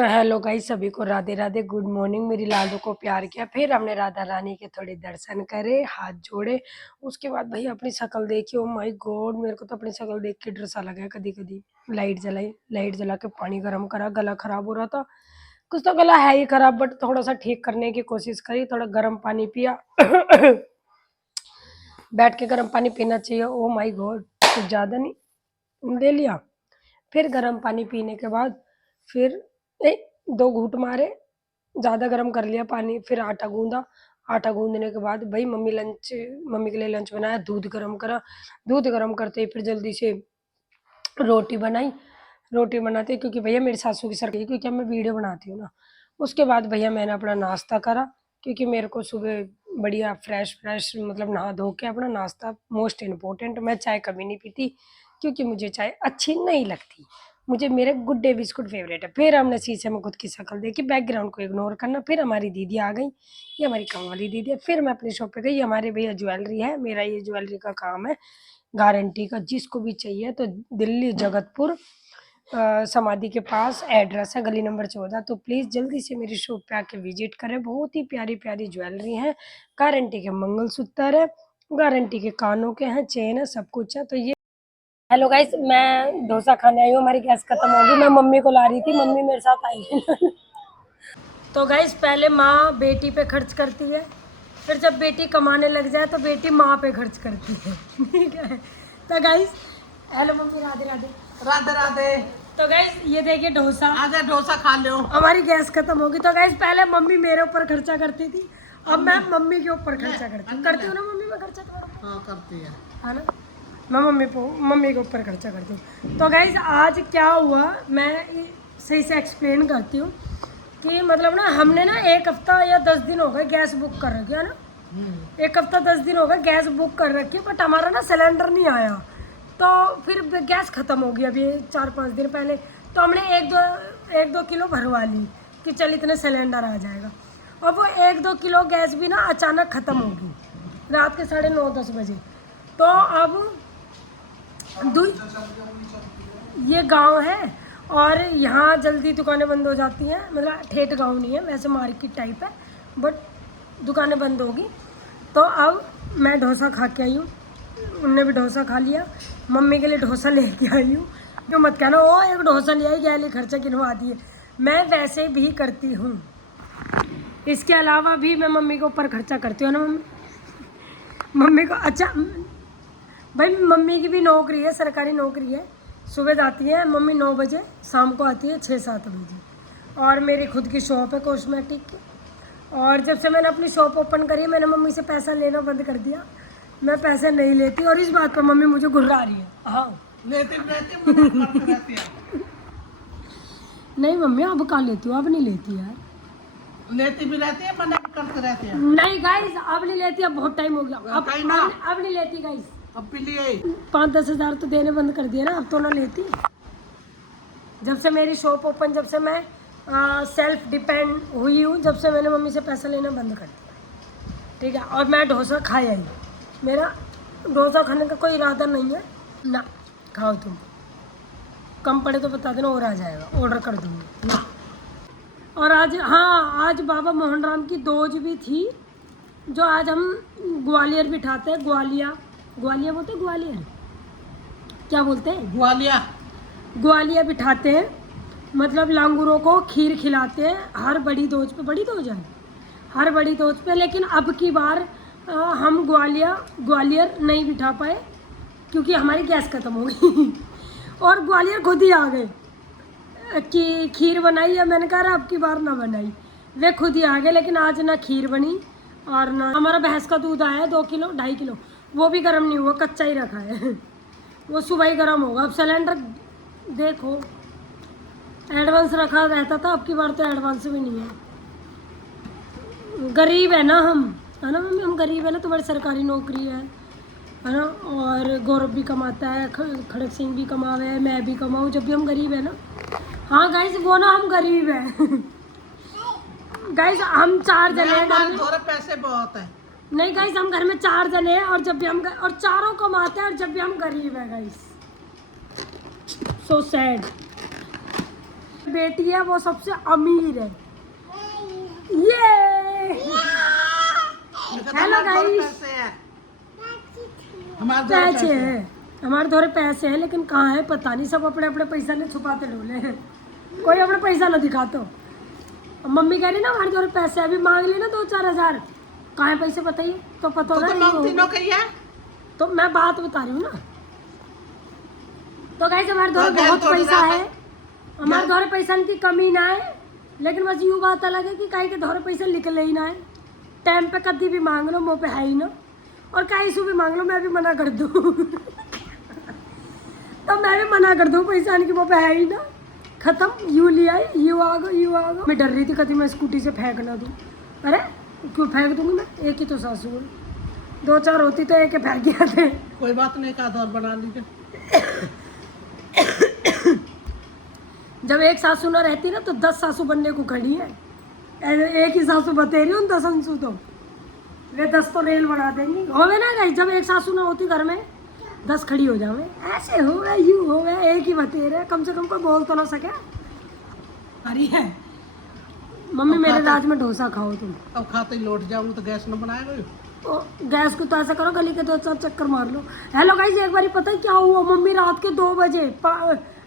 तो hello guys, सभी को राधे राधे, गुड मॉर्निंग। मेरी लाडो को प्यार किया, फिर हमने राधा रानी के थोड़े दर्शन करे, हाथ जोड़े। उसके बाद भाई अपनी शक्ल देखी, ओ माय गॉड, मेरे को तो अपनी शक्ल देख के डर सा लगा। कभी कभी लाइट जलाई, लाइट जला के पानी गर्म करा, गला खराब हो रहा था। कुछ तो गला है ही खराब, बट थोड़ा सा ठीक करने की कोशिश करी, थोड़ा गर्म पानी पिया। बैठ के गर्म पानी पीना चाहिए। ओ माय गॉड, कुछ ज्यादा नहीं ले लिया। फिर गर्म पानी पीने के बाद फिर ए, 2 घूंट मारे, ज़्यादा गर्म कर लिया पानी। फिर आटा गूंदा, आटा गूंदने के बाद भाई मम्मी के लिए लंच बनाया, दूध गर्म करा। दूध गर्म करते ही फिर जल्दी से रोटी बनाई। रोटी बनाते क्योंकि भैया मेरी सासू की सरकारी, क्योंकि अब मैं वीडियो बनाती हूँ ना। उसके बाद भैया मैंने अपना नाश्ता करा, क्योंकि मेरे को सुबह बढ़िया फ्रेश फ्रेश मतलब नहा धो के अपना नाश्ता मोस्ट इम्पोर्टेंट। मैं चाय कभी नहीं पीती, क्योंकि मुझे चाय अच्छी नहीं लगती। मुझे मेरे गुड डे बिस्कुट फेवरेट है। फिर हमने शीशे में खुद की शक्ल देखी, बैकग्राउंड को इग्नोर करना। फिर हमारी दीदी आ गई, ये हमारी काम वाली दीदी है। फिर मैं अपनी शॉप पे गई, हमारे भैया ज्वेलरी है, मेरा ये ज्वेलरी का काम है गारंटी का। जिसको भी चाहिए तो दिल्ली जगतपुर समाधि के पास एड्रेस है, गली नंबर 14। तो प्लीज़ जल्दी से मेरी शॉप पे आके विजिट करें। बहुत ही प्यारी प्यारी ज्वेलरी है, गारंटी के मंगलसूत्र है, गारंटी के कानों के हैं, चेन है, सब कुछ है। तो ये हेलो गाइस, मैं डोसा खाने आई हूँ। हमारी गैस खत्म होगी, मैं मम्मी को ला रही थी, मम्मी मेरे साथ आई है। तो गाइस, पहले माँ बेटी पे खर्च करती है, फिर जब बेटी कमाने लग जाए तो बेटी माँ पे खर्च करती है। ठीक है। तो guys, hello mummy, Radhe Radhe. Radhe Radhe. तो गाइस ये देखिए डोसा, आजा डोसा खा लो। हमारी गैस खत्म होगी। तो गाइस पहले मम्मी मेरे ऊपर खर्चा करती थी, अब मैं मम्मी के ऊपर खर्चा करती हूँ ना मम्मी, मैं खर्चा करूँ। हाँ करती है ना, मैं मम्मी के ऊपर खर्चा करती हूँ। तो गाइज आज क्या हुआ, मैं सही से एक्सप्लेन करती हूँ कि मतलब ना हमने ना 1 हफ्ता या 10 दिन हो गए गैस बुक कर रखी है ना। 1 हफ्ता 10 दिन हो गए गैस बुक कर रखी है, बट हमारा ना सिलेंडर नहीं आया। तो फिर गैस ख़त्म हो गई अभी 4-5 दिन पहले। तो हमने 1-2 किलो भरवा ली कि चल इतने सिलेंडर आ जाएगा। और वो 1-2 किलो गैस भी ना अचानक ख़त्म हो गई रात के 9:30-10 बजे। तो अब ये गांव है और यहाँ जल्दी दुकानें बंद हो जाती हैं। मतलब ठेठ गांव नहीं है, वैसे मार्केट टाइप है, बट दुकानें बंद होगी। तो अब मैं डोसा खा के आई हूँ, उनने भी डोसा खा लिया। मम्मी के लिए डोसा लेके आई हूँ, जो मत कहना ओ एक डोसा ले आई, गैली खर्चा गिनवा दिए। मैं वैसे भी करती हूँ, इसके अलावा भी मैं मम्मी के ऊपर खर्चा करती हूँ ना मम्मी को। अच्छा भाई, मम्मी की भी नौकरी है, सरकारी नौकरी है। सुबह जाती है मम्मी 9 बजे, शाम को आती है 6-7 बजे। और मेरी खुद की शॉप है कॉस्मेटिक की। और जब से मैंने अपनी शॉप ओपन करी है, मैंने मम्मी से पैसा लेना बंद कर दिया। मैं पैसे नहीं लेती, और इस बात पर मम्मी मुझे गुर्रा रही है। हाँ रहती है। नहीं मम्मी, अब कहाँ लेती हूँ, अब नहीं लेती यार। लेती भी रहती है, मना भी करते रहती है। नहीं गाइस, अब नहीं लेती, अब बहुत टाइम हो गया। अब नहीं लेती गाइस। अब भी लिए 5-10 हज़ार तो देने बंद कर दिए ना, अब तो ना लेती। जब से मेरी शॉप ओपन, जब से मैं सेल्फ डिपेंड हुई हूँ, जब से मैंने मम्मी से पैसा लेना बंद कर दिया। ठीक है। और मैं डोसा खाया ही, मेरा डोसा खाने का कोई इरादा नहीं है ना। खाओ तुम, कम पड़े तो बता देना और आ जाएगा, ऑर्डर कर दूँगी ना। और आज, हाँ, आज बाबा मोहन राम की दोज भी थी, जो आज हम ग्वालियर बिठाते हैं। ग्वालिया बोलते हैं, ग्वालियर क्या बोलते हैं, ग्वालिया बिठाते हैं। मतलब लांगूरों को खीर खिलाते हैं हर बड़ी दोज पे। बड़ी दोज है हर बड़ी दोज पे, लेकिन अब की बार हम ग्वालियर नहीं बिठा पाए, क्योंकि हमारी गैस खत्म हो गई। और ग्वालियर खुद ही आ गए कि खीर बनाई है। मैंने कहा अब की बार ना बनाई, वे खुद ही आ गए। लेकिन आज ना खीर बनी, और ना हमारा भैंस का दूध आया है 2 किलो 2.5 किलो, वो भी गर्म नहीं हुआ, कच्चा ही रखा है। वो सुबह ही गर्म होगा। अब सिलेंडर देखो, एडवांस रखा रहता था, अब की बार तो एडवांस भी नहीं है। गरीब है ना हम, है ना मम्मी, हम गरीब है ना। तुम्हारी सरकारी नौकरी है ना, और गौरव भी कमाता है, खड़क सिंह भी कमावे है, मैं भी कमाऊँ, जब भी हम गरीब है ना। हाँ गाइस, वो ना हम गरीब हैं। गाइस हम 4 जने हैं घर में, पैसे बहुत है। नहीं गाइस, हम घर में 4 जने हैं, और जब भी हम और चारों कमाते हैं, और जब भी हम गरीब हैं गाइस। So sad. बेटी है वो सबसे अमीर है। ये हेलो गाइस, पैसे हैं हमारे दो पैसे हैं हमारे थोड़े पैसे हैं, लेकिन कहाँ है पता नहीं, सब अपने अपने पैसा ने छुपाते डोले हैं, कोई अपना पैसा ना दिखाते हो। अब मम्मी कह रही ना हमारे थोड़े पैसे अभी मांग लेना 2-4 हजार, कहाँ है पैसे बताइए तो पता तो होगा तुम नहीं लोग तीनों होगा। कही है तो मैं बात बता रही हूँ ना। तो गाइस हमारे तो थोड़े गैस बहुत तोड़ पैसा रहा है, है। हमारे थोड़े पैसा की कमी ना है, लेकिन बस यूँ बात अलग है कि कहीं के थोड़े पैसे निकले ही ना है। टाइम पे कभी भी मांग लो मुँह पे है ही ना, और कहीं से भी मांग लो मैं भी मना कर दूँ तो मैं भी मना कर दूँ, पैसा आने की मुँह पे है ही ना, खत्म। यू लिया यू आ गो यू आ गो। मैं डर रही थी कभी मैं स्कूटी से फेंक ना दूँ। अरे क्यों फेंक दूँगी मैं, एक ही तो सासू है, 2-4 होती तो एक ही फेंक गया थे। कोई बात नहीं, का दौर बना लीजिए। जब एक सासू ना रहती ना तो 10 सासू बनने को खड़ी है, एक ही सासू बतेरी उन 10 अंसू तो वे 10 तो रेल बढ़ा देंगी। होवे ना गई, जब एक सासू ना होती घर में 10 खड़ी हो जावे, ऐसे हो गए यूँ हो गए, एक ही बतेरे, कम से कम कोई बोल तो ना सके। अरे है मम्मी मेरे राज में डोसा खाओ तुम। अब खाते ही लौट जाऊंगी तो गैस न बनाएगा। ओ, गैस को तो ऐसा करो गली के 2-4 चक्कर मार लो। हेलो गाइस, एक बार पता है क्या हुआ, मम्मी रात के 2 बजे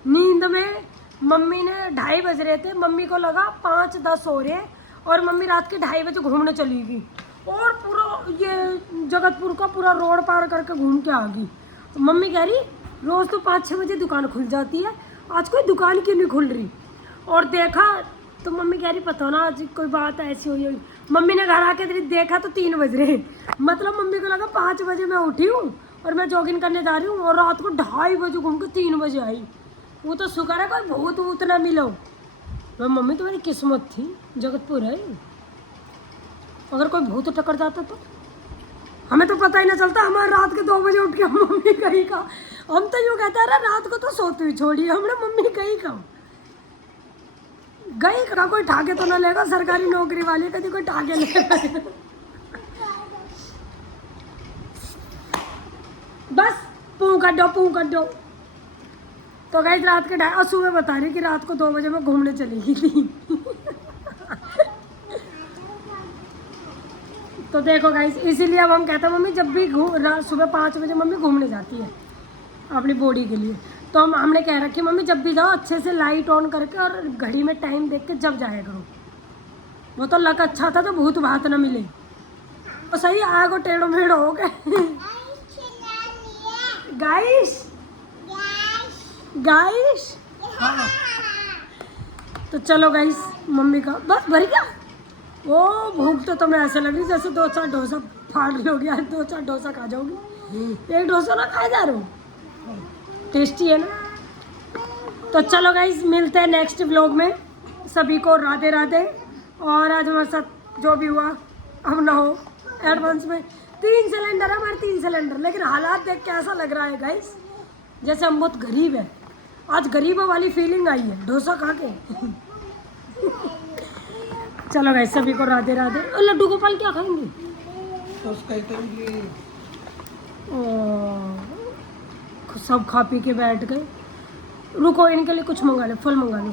नींद में, मम्मी ने 2:30 बज रहे थे, मम्मी को लगा 5-10 हो रहे, और मम्मी रात के 2:30 बजे घूमने चली गई, और पूरा ये जगतपुर का पूरा रोड पार करके घूम के आ गई। मम्मी कह रही रोज़ तो 5-6 बजे दुकान खुल जाती है, आज कोई दुकान क्यों नहीं खुल रही। और देखा तो मम्मी कह रही पता ना आज कोई बात ऐसी हुई होगी। मम्मी ने घर आके देखा तो 3 बज रहे, मतलब मम्मी को लगा 5 बजे मैं उठी हूँ और मैं जॉगिंग करने जा रही हूँ, और रात को 2:30 बजे घूम के 3 बजे आई। वो तो शुक्र है कोई भूत वूत ना मिलो। तो मम्मी तुम्हारी किस्मत थी, जगतपुर है, अगर कोई भूत टकर जाता तो हमें तो पता ही ना चलता। हमारे रात के 2 बजे उठ के मम्मी कहीं का, हम तो यूँ कहते हैं रात को तो सोती हुई छोड़ी, हमने मम्मी कहीं का गई का, कोई ठाके तो ना लेगा, सरकारी नौकरी वाली कभी कोई ठाके लेगा बस पू कर दो। तो गई रात के 2:30 सुबह बता रही कि रात को 2 बजे मैं घूमने चली गई थी तो देखो गाइस, इसीलिए अब हम कहते हैं मम्मी जब भी सुबह 5 बजे मम्मी घूमने जाती है अपनी बॉडी के लिए, तो हमने कह रखी मम्मी जब भी जाओ अच्छे से लाइट ऑन करके और घड़ी में टाइम देख के जब जाया करो। वो तो लक अच्छा था तो भूत भात ना मिले, तो सही आगो टेढ़ो मेढ़ो हो गए गाइस गाइस। तो चलो गाइस, मम्मी का बस भर गया। वो भूख तो तुम्हें ऐसे लग रही जैसे 2-4 डोसा फाड़ लोगे यार, 2-4 डोसा खा जाओगी, एक डोसा ना खा जा रहे हो, टेस्टी है ना। तो चलो गाइस, मिलते हैं नेक्स्ट व्लॉग में, सभी को राधे राधे। और आज हमारे साथ जो भी हुआ अब ना हो, एडवांस में 3 सिलेंडर है हमारे, 3 सिलेंडर, लेकिन हालात देख के ऐसा लग रहा है गाइस जैसे हम बहुत गरीब है। आज गरीबों वाली फीलिंग आई है डोसा खा के चलो गाइस, सभी को राधे राधे। और लड्डू गोपाल क्या खाएंगे, तो उसका लिए सब खा पी के बैठ गए। रुको इनके लिए कुछ मंगा ले, फल मंगा लो।